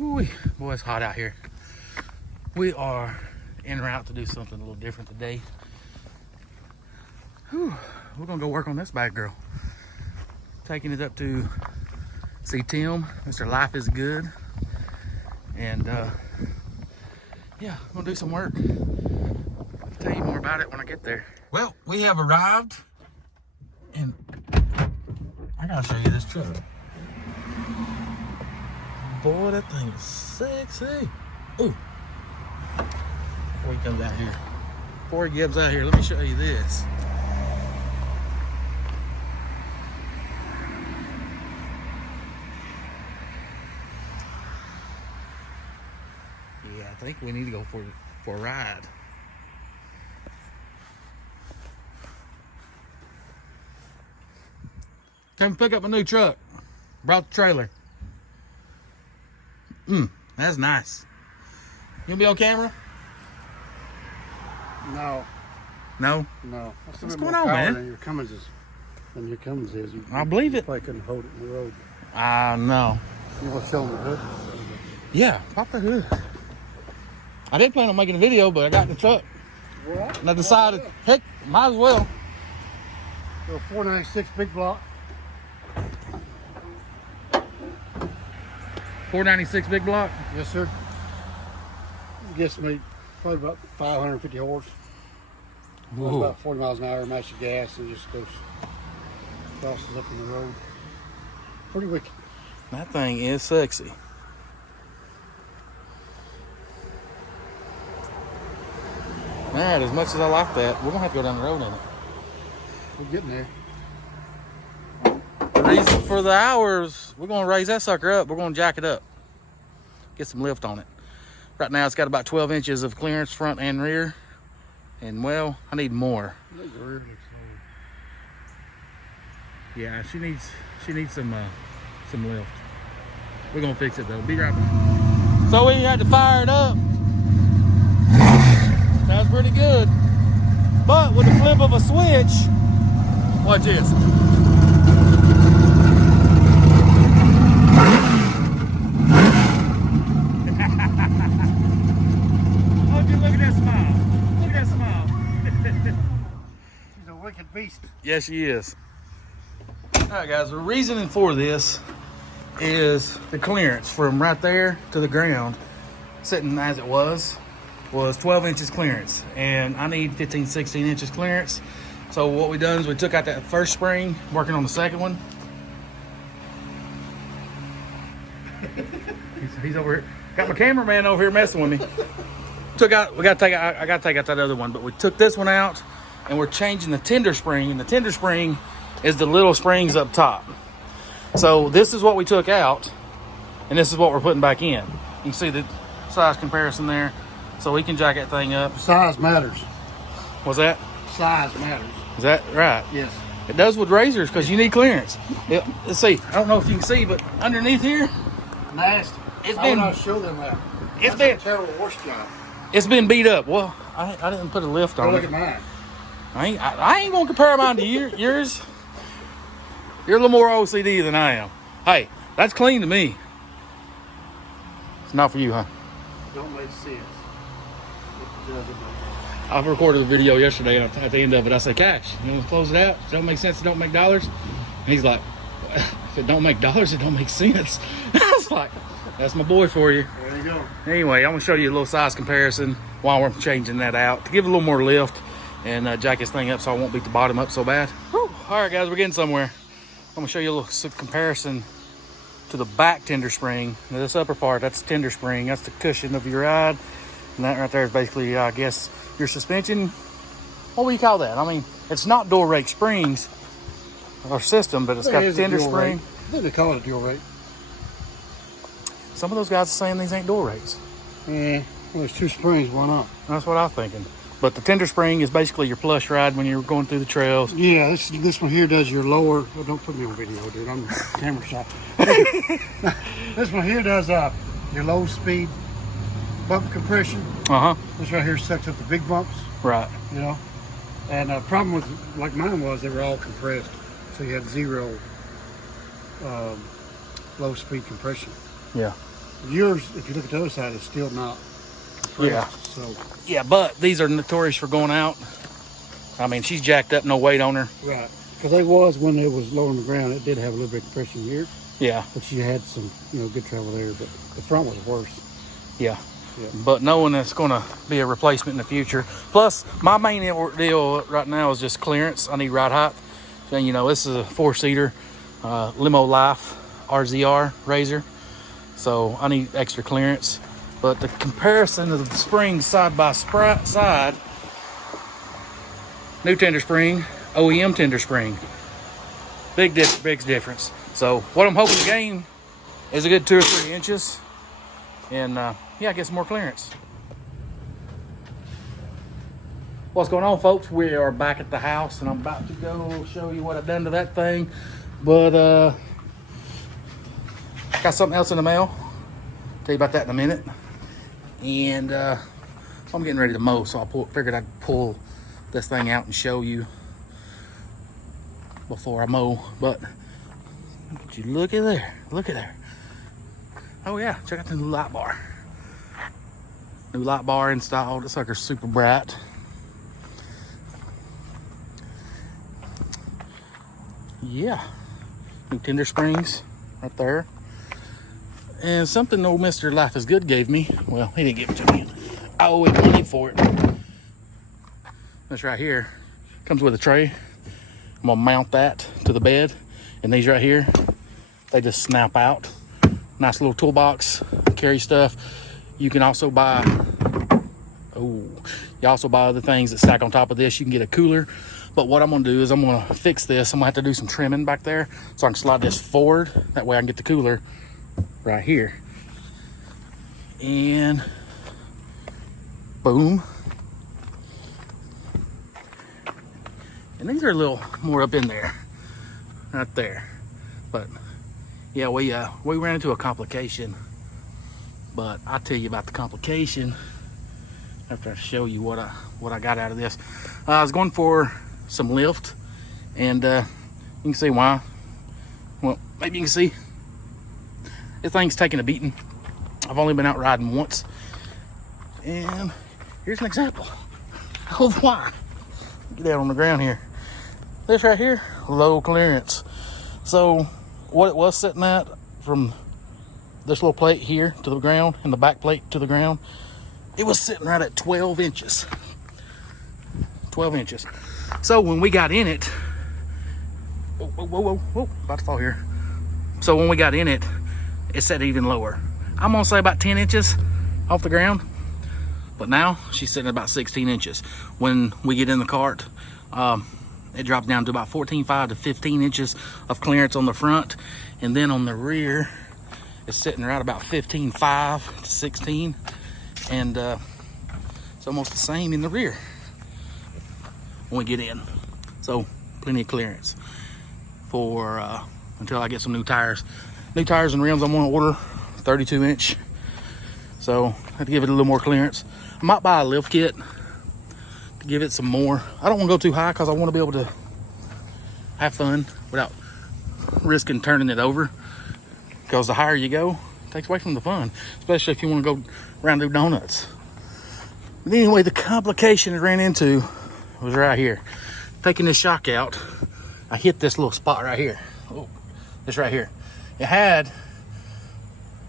Ooh, boy, it's hot out here. We are en route to do something a little different today. Whew. We're gonna go work on this bad girl. Taking it up to see Tim, Mr. Life is Good. And yeah, I'm gonna do some work. I'll tell you more about it when I get there. Well, we have arrived, and I gotta show you this truck. Boy, that thing is sexy. Ooh. Before he comes out here. Before he gets out here, let me show you this. Yeah, I think we need to go for a ride. Come pick up a new truck. Brought the trailer. That's nice. You'll be on camera? No. No? No. What's going on, man? Than your Cummins is. I believe it. Probably couldn't hold it in the road. No. You want to show them the hood? Yeah, pop the hood. I did plan on making a video, but I got in the truck. What? And I decided, heck, might as well. A 496 big block. 496 big block? Yes, sir. Gets me probably about 550 horse. Goes about 40 miles an hour, matches gas, and just goes crosses up in the road. Pretty wicked. That thing is sexy. All right, as much as I like that, we're gonna have to go down the road in it. We're getting there. The reason for the hours, we're gonna raise that sucker up. We're gonna jack it up, get some lift on it. Right now, it's got about 12 inches of clearance, front and rear. And well, I need more. The rear looks low. Yeah, she needs some lift. We're gonna fix it though. Be right back. So we had to fire it up. Sounds pretty good. But with the flip of a switch, watch this. Beast. Yes, she is. All right, guys, the reasoning for this is the clearance from right there to the ground, sitting as it was 12 inches clearance, and I need 15, 16 inches clearance. So what we done is we took out that first spring, working on the second one. He's over here. Got my cameraman over here messing with me. I gotta take out that other one, but we took this one out. And we're changing the tender spring, and the tender spring is the little springs up top. So this is what we took out, and this is what we're putting back in. You can see the size comparison there. So we can jack that thing up. Size matters. What's that? Size matters. Is that right? Yes. It does with razors because you need clearance. Let's see. I don't know if you can see, but underneath here, nasty. It's I been. will not show them that. It's That's been a terrible horse job. It's been beat up. Well, I didn't put a lift on it. Look at mine. I ain't gonna compare mine to yours. You're a little more OCD than I am. Hey, that's clean to me. It's not for you, huh? Don't make sense. It doesn't make sense. I recorded a video yesterday, and at the end of it, I said, Cash, you want to close it out? It don't make sense, it don't make dollars. And he's like, if it don't make dollars, it don't make sense. I was like, that's my boy for you. There you go. Anyway, I'm gonna show you a little size comparison while we're changing that out to give it a little more lift. And jack this thing up so I won't beat the bottom up so bad. Whew. All right, guys, we're getting somewhere. I'm gonna show you a little comparison to the back tender spring. Now, this upper part, that's the tender spring. That's the cushion of your ride. And that right there is basically, I guess, your suspension. What do you call that? I mean, it's not dual rake springs or system, but it's got the tender spring. I think they call it a dual rake. Some of those guys are saying these ain't dual rakes. Yeah, well, there's two springs, why not? That's what I'm thinking. But the tender spring is basically your plush ride when you're going through the trails. Yeah, this one here does your lower. Well, don't put me on video, dude. I'm camera shy. This one here does your low speed bump compression. This right here sucks up the big bumps. Right. You know, and the problem with like mine was they were all compressed, so you had zero low speed compression. Yeah. Yours, if you look at the other side, it's still not compressed. Yeah. So Yeah, but these are notorious for going out. I mean, she's jacked up, no weight on her. right, because they was when it was low on the ground, it did have a little bit of compression here. Yeah. But you had some, good travel there. But the front was worse. Yeah. Yeah. But knowing that's going to be a replacement in the future. Plus, my main deal right now is just clearance. I need ride height. And, this is a 4-seater Limo Life RZR RZR. So I need extra clearance. But the comparison of the springs side by side, new tender spring, OEM tender spring. Big difference. So what I'm hoping to gain is a good 2 or 3 inches. And get some more clearance. What's going on, folks? We are back at the house and I'm about to go show you what I've done to that thing. But got something else in the mail. Tell you about that in a minute. And I'm getting ready to mow, so figured I'd pull this thing out and show you before I mow. But would you look at there? Look at there. Oh yeah, check out the new light bar. New light bar installed. This sucker's super bright. Yeah, new tender springs right there. And something old Mr. Life is Good gave me. Well, he didn't give it to me. I owe him money for it. This right here comes with a tray. I'm gonna mount that to the bed. And these right here, they just snap out. Nice little toolbox, carry stuff. You can also buy, other things that stack on top of this. You can get a cooler. But what I'm gonna do is I'm gonna fix this. I'm gonna have to do some trimming back there so I can slide this forward. That way I can get the cooler right here. And boom. And these are a little more up in there, right there. But yeah, we ran into a complication, but I'll tell you about the complication after I show you what I got out of this. I was going for some lift, and you can see why. Well, maybe you can see this thing's taking a beating. I've only been out riding once, and here's an example of why. Get out on the ground here. This right here, low clearance. So what it was sitting at from this little plate here to the ground and the back plate to the ground, it was sitting right at 12 inches. 12 inches. So when we got in it, whoa, about to fall here. So when we got in it, it sat even lower. I'm gonna say about 10 inches off the ground, but now she's sitting at about 16 inches. When we get in the cart, it dropped down to about 14.5 to 15 inches of clearance on the front, and then on the rear it's sitting right about 15.5 to 16, and it's almost the same in the rear when we get in. So plenty of clearance for until I get some new tires and rims. I'm gonna order 32 inch, so I have to give it a little more clearance. I might buy a lift kit to give it some more. I don't want to go too high because I want to be able to have fun without risking turning it over, because the higher you go, it takes away from the fun, especially if you want to go around and do donuts. But anyway, the complication I ran into was right here. Taking this shock out, I hit this little spot right here. Oh, this right here. It had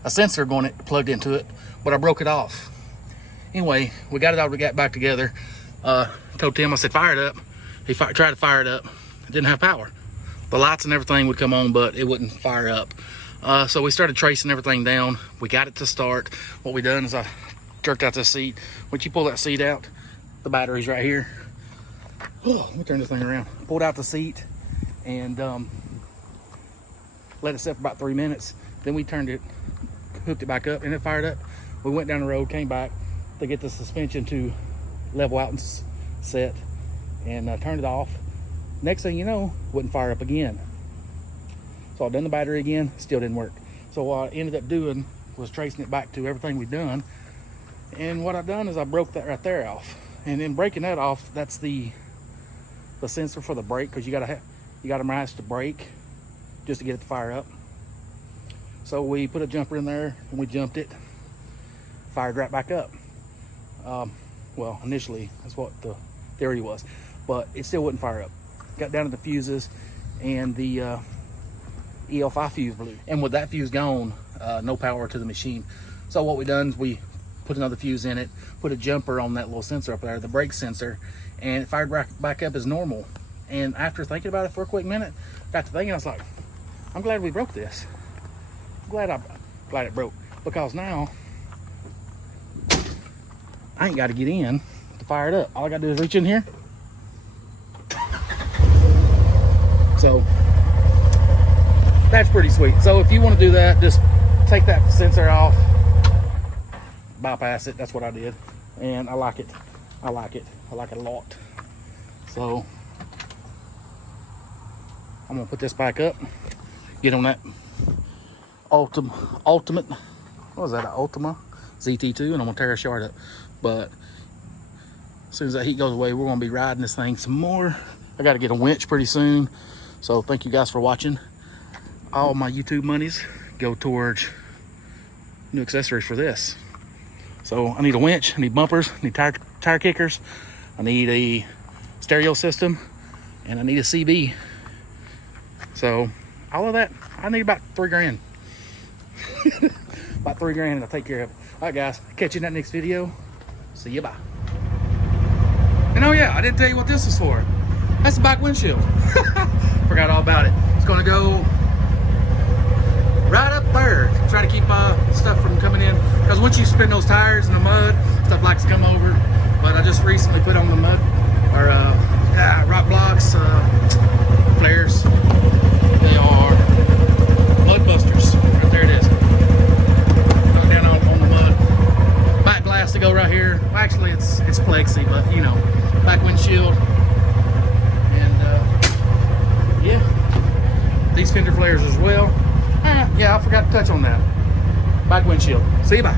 a sensor plugged into it, but I broke it off. Anyway, we got it all back together. Told Tim, I said, fire it up. He tried to fire it up. It didn't have power. The lights and everything would come on, but it wouldn't fire up. So we started tracing everything down. We got it to start. What we done is I jerked out the seat. Once you pull that seat out, the battery's right here. Oh, let me turn this thing around. Pulled out the seat and let it sit for about 3 minutes. Then we hooked it back up, and it fired up. We went down the road, came back to get the suspension to level out and set, and turned it off. Next thing you know, wouldn't fire up again. So I done the battery again, still didn't work. So what I ended up doing was tracing it back to everything we've done. And what I've done is I broke that right there off. And in breaking that off, that's the sensor for the brake, because you gotta match the brake just to get it to fire up. So we put a jumper in there and we jumped it, fired right back up. Well, initially that's what the theory was, but it still wouldn't fire up. Got down to the fuses, and the EL5 fuse blew. And with that fuse gone, no power to the machine. So what we done is we put another fuse in it, put a jumper on that little sensor up there, the brake sensor, and it fired back up as normal. And after thinking about it for a quick minute, got to thinking, I was like, I'm glad we broke this. I'm glad it broke, because now I ain't got to get in to fire it up. All I got to do is reach in here. So that's pretty sweet. So if you want to do that, just take that sensor off, bypass it. That's what I did, and I like it. I like it a lot. So I'm gonna put this back up, get on that ultimate, what was that, an Ultima ZT2, and I'm gonna tear a shard up. But as soon as that heat goes away, we're gonna be riding this thing some more. I gotta get a winch pretty soon. So thank you guys for watching. All my YouTube monies go towards new accessories for this. So I need a winch, I need bumpers, I need tire kickers, I need a stereo system, and I need a CB. So all of that, I need about $3 grand. About $3 grand, and I'll take care of it. All right, guys, catch you in that next video. See you, bye. And oh yeah, I didn't tell you what this is for. That's the back windshield. Forgot all about it. It's gonna go right up there. Try to keep stuff from coming in, because once you spin those tires in the mud, stuff likes to come over. But I just recently put on the mud, or rock blocks, flares. They are mud busters. Right there it is. Knock down on the mud. Back glass to go right here. Well, actually, it's plexi, but you know, back windshield. And yeah, these fender flares as well. Yeah, I forgot to touch on that. Back windshield. See you, bye.